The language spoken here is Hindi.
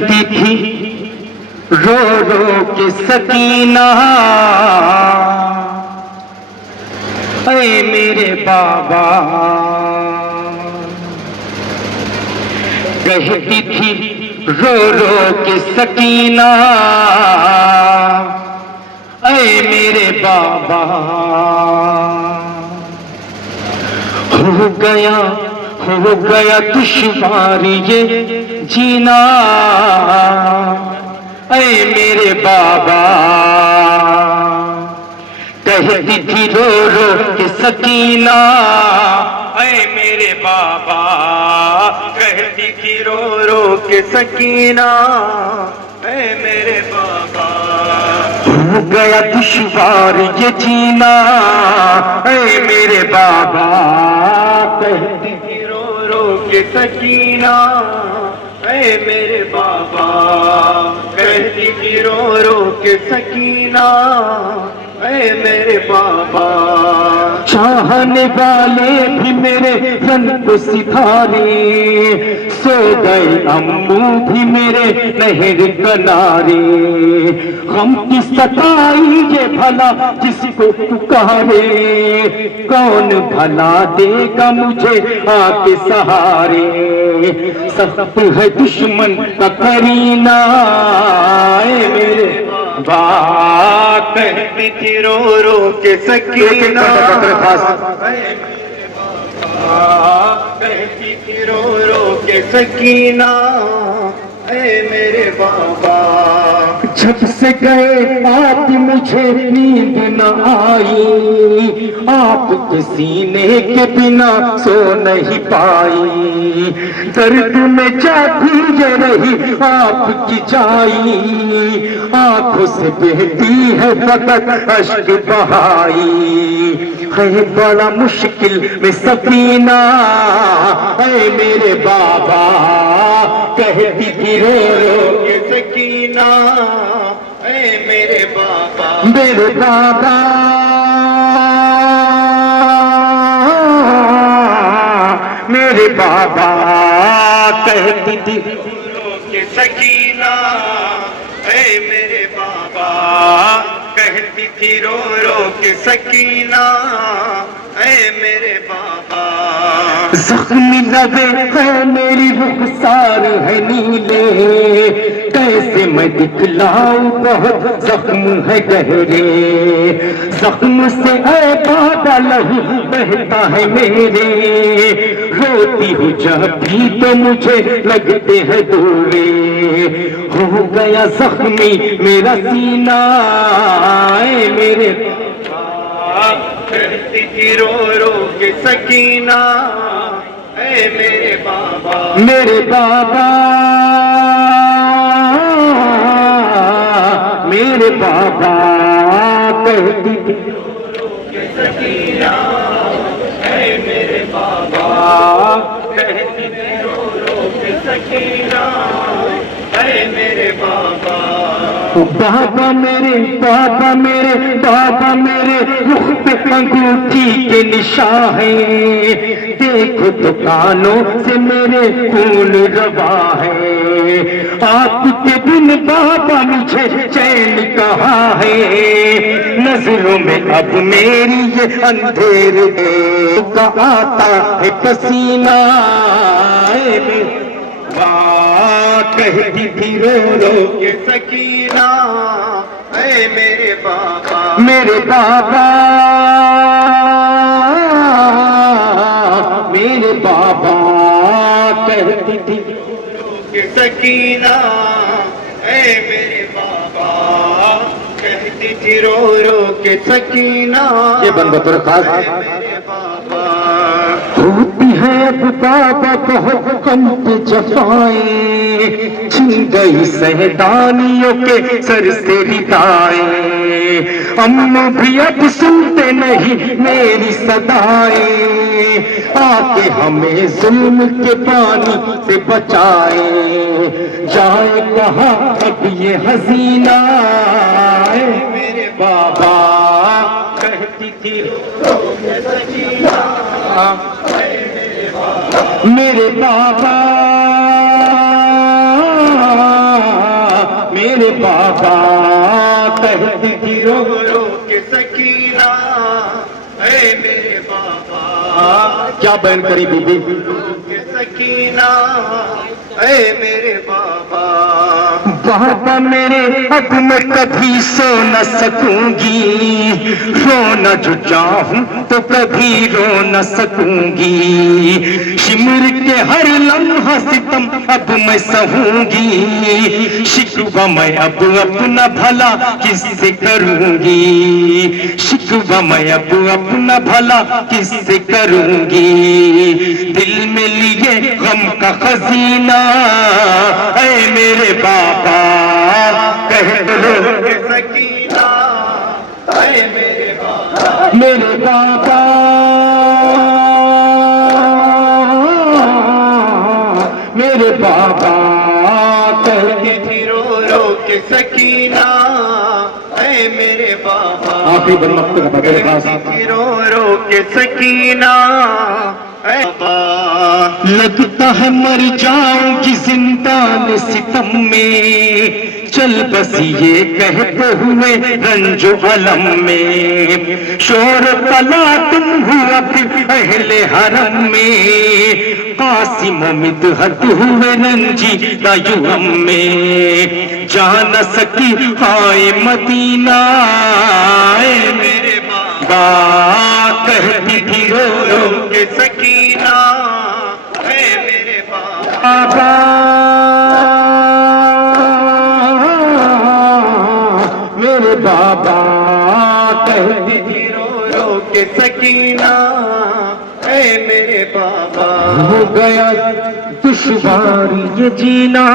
कहती थी रो रो के सकीना, ऐ मेरे बाबा। कहती थी रो रो के सकीना, ऐ मेरे बाबा। हो गया दुश्वार ये जीना, ऐ मेरे बाबा। कहती थी रो रो के सकीना, ऐ मेरे बाबा। कहती थी रो रो के सकीना, ऐ मेरे बाबा। हो गया दुश्वार ये जीना, ऐ मेरे बाबा। कहती थी रो रो के सकीना, ऐ मेरे बाबा। कहती थी रो रो के सकीना, ऐ मेरे बाबा। चाहने वाले भी मेरे रन को सिधारे, सो गए अम्मू भी मेरे नहर किनारे। हम की सताई ये भला जिसको पुकारे, कौन भला देगा मुझे आके सहारे। सब है दुश्मन का करीना, ऐ मेरे बाबा। कहती थी रो रो के सकीना, कहती थी रो रो के सकीना, ऐ मेरे बाबा। जब से गए आप मुझे नींद न आई, आपके सीने के बिना सो नहीं पाई। दर्द में जाती ये रही आपकी जाई, आंखों से बहती है फकत अश्क बहाई। है बड़ा मुश्किल में सकीना, ऐ मेरे बाबा। कहती थी रो रो के सकीना, ऐ मेरे बाबा। मेरे बाबा, मेरे बाबा। कहती थी रो रो के सकीना, ऐ मेरे बाबा। कहती थी रो रो के सकीना, ऐ मेरे बाबा। जख्मी लबे है मेरी रुखसार है नीले, कैसे मैं दिखलाऊं बहुत जख्म है गहरे। जख्म से ऐ बाबा लहू बहता है मेरे, रोती हूँ जब भी तो मुझे लगते हैं दूरे। हो गया जख्मी मेरा सीना, ऐ मेरे बाबा। कहती थी रो रो के सकीना, ऐ मेरे बाबा। मेरे बाबा, मेरे बाबा। कहती थी रो रो के सकीना, ऐ मेरे बाबा। कहती थी रो रो के सकीना, ऐ मेरे बाबा। बाबा मेरे, बाबा मेरे, बाबा मेरे मुख पे अंगूठी के निशान है। देखो तो कानों से मेरे खून रवा है। आपके बिन बाबा मुझे चैन कहाँ है। नजरों में अब मेरी ये अंधेर का आता है पसीना, कहती थी रो रो के सकीना, ऐ मेरे बाबा। मेरे बाबा, मेरे बाबा। कहती थी रो रो के सकीना, ऐ मेरे बाबा। कहती थी रो रो के सकीना। ये बन बतौर खास मेरे बाबा। होती है अब बाबा बहुत कम पे जफाएं, छिन गई सहदानियों के सर से रिदाएं। अम्मा भी अब सुनते नहीं मेरी सदाएं, आके हमें जुल्म के पानी से बचाए। जाए कहाँ अब ये हसीना, मेरे बाबा। कहती थी मेरे बाबा, मेरे बाबा कहती थी रो रो के सकीना, ऐ मेरे बाबा। क्या बयान करी बीबी? के सकीना, ऐ मेरे बाबा। बाबा मेरे अब मैं कभी सो न सकूंगी, रोना जो चाहूं तो कभी रो न सकूंगी। शिमर के हर लम्हा सितम अब मैं सहूंगी, शिकवा मैं अब अपना भला किससे करूंगी, शिकवा मैं अब अपना भला किससे करूंगी। दिल में लिए गम का खजीना, ऐ मेरे बाबा कह दो के सकीना, ऐ मेरे बाबा। मेरे बाबा मेरे बाबा कहती थी रो रो के सकीना, ऐ मेरे बाबा। आखिरी बन मत का मेरे पास रो रो के सकीना, ऐ बाबा। लगता है मर जाऊंगी जिंदान सितम में, चल बस ये कहते हुए रंजो अलम में। शोर तला तुम हुआ फिर अहले हरम में, कासिम मिदहत हुए रंजी युगम में। जा न सकी हाय मदीना, ऐ मेरे बाबा कहती थी रो रो के सकीना, ऐ मेरे बाबा। मेरे बाबा कहती थी रो रो के सकीना, ऐ मेरे बाबा। हो गया दुश्वार ये जीना,